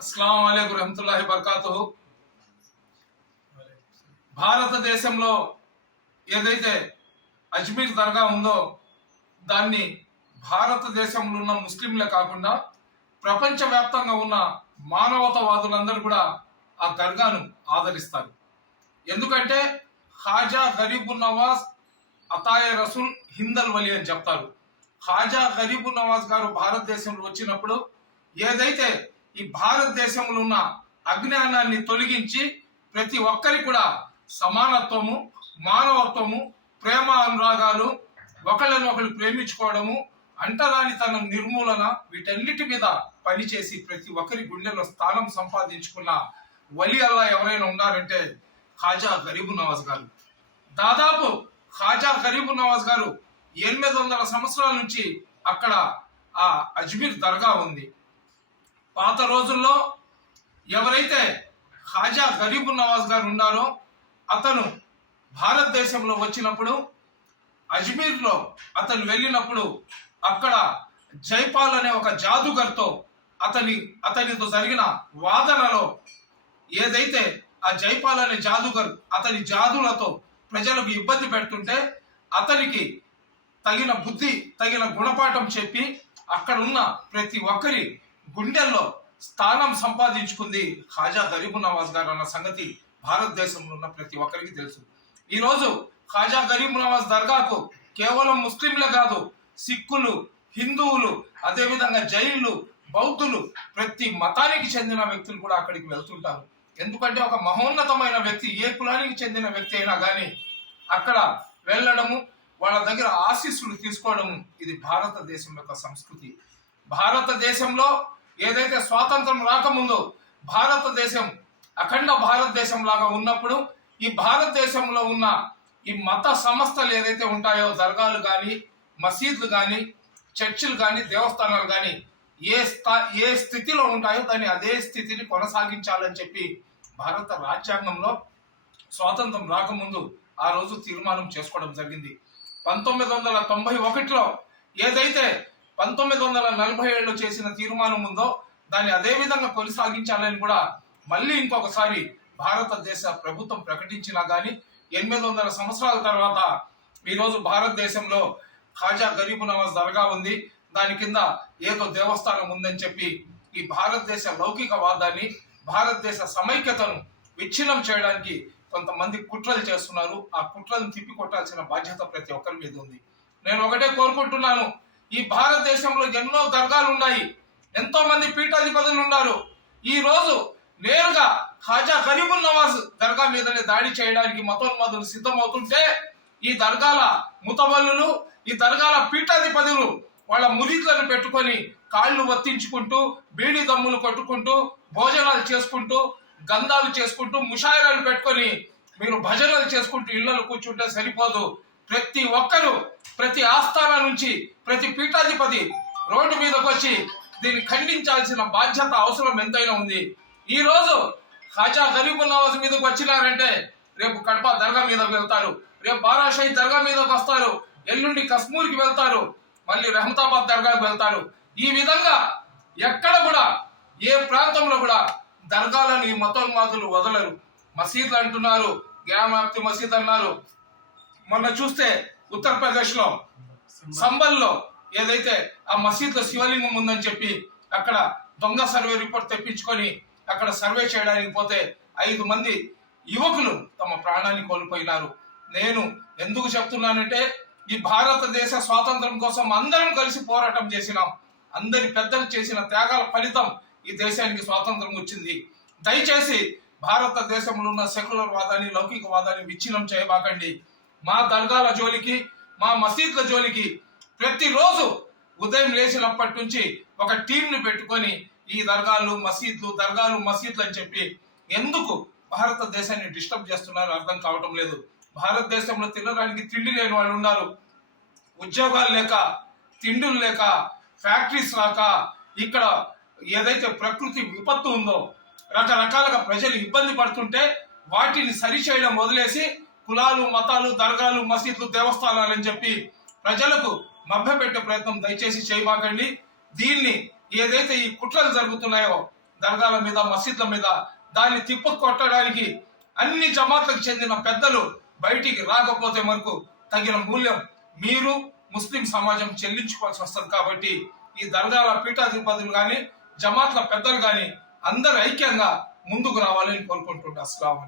అస్సలం అయికు రహమతుల్లాహి బర్కాతు భారతదేశంలో ఏదైతే అజ్మీర్ దర్గా ఉందో దాన్ని భారతదేశంలో ఉన్న ముస్లింలే కాకుండా ప్రపంచవ్యాప్తంగా ఉన్న మానవతవాదులందరూ కూడా ఆ దర్గాను ఆదరిస్తారు. ఎందుకంటే ఖాజా గరీబుల్ నవాజ్ అతాయ రసూల్ హిందల్ వలి అని చెప్తారు. ఖాజా గరీబుల్ నవాజ్ గారు భారతదేశంలో వచ్చినప్పుడు ఏదైతే ఈ భారతదేశంలో ఉన్న అజ్ఞానాన్ని తొలగించి ప్రతి ఒక్కరికి కూడా సమానత్వము మానవత్వము ప్రేమ అనురాగాలు ఒకళ్ళని ఒకళ్ళు ప్రేమించుకోవడము అంటరానితనం నిర్మూలన వీటన్నిటి మీద పనిచేసి ప్రతి ఒక్కరి గుండెలో స్థానం సంపాదించుకున్న వలి అల్లా ఎవరైనా ఉన్నారంటే ఖాజా గరీబు నవాజ్ గారు. దాదాపు ఖాజా గరీబు నవాజ్ గారు ఎనిమిది వందల సంవత్సరాల నుంచి అక్కడ ఆ అజ్మీర్ దర్గా ఉంది. పాత రోజుల్లో ఎవరైతే ఖాజా గరీబ్ నవాజ్ గారు ఉన్నారో అతను భారతదేశంలో వచ్చినప్పుడు అజ్మీర్లో అతను వెళ్ళినప్పుడు అక్కడ జైపాల్ అనే ఒక జాదుగర్తో అతని అతనితో జరిగిన వాదనలో ఏదైతే ఆ జైపాల్ అనే జాదుగర్ అతని జాదులతో ప్రజలకు ఇబ్బంది పెడుతుంటే అతనికి తగిన బుద్ధి తగిన గుణపాఠం చెప్పి అక్కడ ఉన్న ప్రతి ఒక్కరి గుండెల్లో స్థానం సంపాదించుకుంది ఖాజా గరీబు నవాజ్ గారు అన్న సంగతి భారతదేశంలో ఉన్న ప్రతి ఒక్కరికి తెలుసు. ఈరోజు ఖాజా గరీబ్ నవాజ్ దర్గాకు కేవలం ముస్లింలే కాదు సిక్కులు హిందువులు అదేవిధంగా జైన్లు బౌద్ధులు ప్రతి మతానికి చెందిన వ్యక్తులు కూడా అక్కడికి వెళ్తుంటారు. ఎందుకంటే ఒక మహోన్నతమైన వ్యక్తి ఏ కులానికి చెందిన వ్యక్తి అయినా కానీ అక్కడ వెళ్ళడము వాళ్ళ దగ్గర ఆశీస్సులు తీసుకోవడము ఇది భారతదేశం యొక్క సంస్కృతి. భారతదేశంలో ఏదైతే స్వాతంత్రం రాకముందో భారతదేశం అఖండ భారతదేశం లాగా ఉన్నప్పుడు ఈ భారతదేశంలో ఉన్న ఈ మత సంస్థలు ఏదైతే ఉంటాయో దర్గాలు కానీ మసీదులు కానీ చర్చిలు కానీ దేవస్థానాలు కానీ ఏ స్థా ఏ స్థితిలో ఉంటాయో దాన్ని అదే స్థితిని కొనసాగించాలని చెప్పి భారత రాజ్యాంగంలో స్వాతంత్రం రాకముందు ఆ రోజు తీర్మానం చేసుకోవడం జరిగింది. పంతొమ్మిది వందల తొంభై ఒకటిలో ఏదైతే పంతొమ్మిది వందల నలభై ఏడులో చేసిన తీర్మానం ఉందో దాన్ని అదే విధంగా కొనసాగించాలని కూడా మళ్ళీ ఇంకొకసారి భారతదేశ ప్రభుత్వం ప్రకటించినా కానీ ఎనిమిది వందల సంవత్సరాల తర్వాత ఈరోజు భారతదేశంలో ఖాజా గరీబు నవాజ్ దర్గా ఉంది. దాని కింద ఏదో దేవస్థానం ఉందని చెప్పి ఈ భారతదేశ లౌకికవాదాన్ని భారతదేశ సమైక్యతను విచ్ఛిన్నం చేయడానికి కొంతమంది కుట్రలు చేస్తున్నారు. ఆ కుట్రలను తిప్పి కొట్టాల్సిన బాధ్యత ప్రతి ఒక్కరి మీద ఉంది. నేను ఒకటే కోరుకుంటున్నాను. ఈ భారతదేశంలో ఎన్నో దర్గాలు ఉన్నాయి. ఎంతో మంది పీఠాధిపతులు ఉన్నారు. ఈ రోజు నేరుగా ఖాజా గరీబుల్ నవాజ్ దర్గా మీదనే దాడి చేయడానికి మతోన్మాదులు సిద్ధమవుతుంటే ఈ దర్గాల ముతవల్లులు ఈ దర్గాల పీఠాధిపతులు వాళ్ళ మురిట్లను పెట్టుకొని కాళ్ళు వత్తించుకుంటూ బీడి దమ్ములు కొట్టుకుంటూ భోజనాలు చేసుకుంటూ గంధాలు చేసుకుంటూ ముషాయిరాలు పెట్టుకొని మీరు భజనలు చేసుకుంటూ ఇళ్ళలో కూర్చుంటే సరిపోదు. ప్రతి ఒక్కరూ ప్రతి ఆస్థాన నుంచి ప్రతి పీఠాధిపతి రోడ్డు మీదకి వచ్చి దీన్ని ఖండించాల్సిన బాధ్యత అవసరం ఎంతైనా ఉంది. ఈ రోజు ఖాజా గరీబుల్ నవాజ్ మీదకి వచ్చినారంటే రేపు కడప దర్గా మీదకి వెళ్తారు. రేపు బారాషాయి దర్గా మీదకి వస్తారు. ఎల్లుండి కశ్మూర్కి వెళ్తారు. మళ్ళీ రెహమతాబాద్ దర్గాకు వెళ్తారు. ఈ విధంగా ఎక్కడ కూడా ఏ ప్రాంతంలో కూడా దర్గాలను ఈ మతోన్మాదులు వదలరు. మసీదులు అంటున్నారు గ్రామాప్తి మసీద్ అన్నారు. మొన్న చూస్తే ఉత్తరప్రదేశ్లో సంబల్లో ఏదైతే ఆ మసీద్లో శివలింగం ఉందని చెప్పి అక్కడ దొంగ సర్వే రిపోర్ట్ తెప్పించుకొని అక్కడ సర్వే చేయడానికి పోతే ఐదు మంది యువకులు తమ ప్రాణాన్ని కోల్పోయినారు. నేను ఎందుకు చెప్తున్నానంటే ఈ భారతదేశ స్వాతంత్రం కోసం అందరం కలిసి పోరాటం చేసినాం. అందరి పెద్దలు చేసిన త్యాగాల ఫలితం ఈ దేశానికి స్వాతంత్రం వచ్చింది. దయచేసి భారతదేశంలో ఉన్న సెక్యులర్ వాదాన్ని లౌకికవాదాన్ని విచ్ఛిన్నం చేయబాకండి. మా దర్గాల జోలికి మా మసీద్ల జోలికి ప్రతిరోజు ఉదయం లేచినప్పటి నుంచి ఒక టీంని పెట్టుకొని ఈ దర్గాలు మసీద్లు దర్గాలు మసీద్లు అని చెప్పి ఎందుకు భారతదేశాన్ని డిస్టర్బ్ చేస్తున్నారు అర్థం కావటం లేదు. భారతదేశంలో తినడానికి తిండి లేని వాళ్ళు ఉన్నారు. ఉద్యోగాలు లేక తిండులు లేక ఫ్యాక్టరీస్ రాక ఇక్కడ ఏదైతే ప్రకృతి విపత్తు ఉందో రకరకాలుగా ప్రజలు ఇబ్బంది పడుతుంటే వాటిని సరిచేయడం వదిలేసి కులాలు మతాలు దర్గాలు మసీదులు దేవస్థానాలు అని చెప్పి ప్రజలకు మభ్యపెట్టే ప్రయత్నం దయచేసి చేయబాకండి. దీన్ని ఏదైతే ఈ కుట్రలు జరుగుతున్నాయో దర్గాల మీద మసీద్ల మీద దాన్ని తిప్పు కొట్టడానికి అన్ని జమాత్లకు చెందిన పెద్దలు బయటికి రాకపోతే మనకు తగిన మూల్యం మీరు ముస్లిం సమాజం చెల్లించుకోవాల్సి వస్తుంది కాబట్టి ఈ దర్గాల పీఠాధిపతులు కానీ జమాత్ల పెద్దలు కానీ అందరు ఐక్యంగా ముందుకు రావాలని కోరుకుంటున్నారు అస్సలం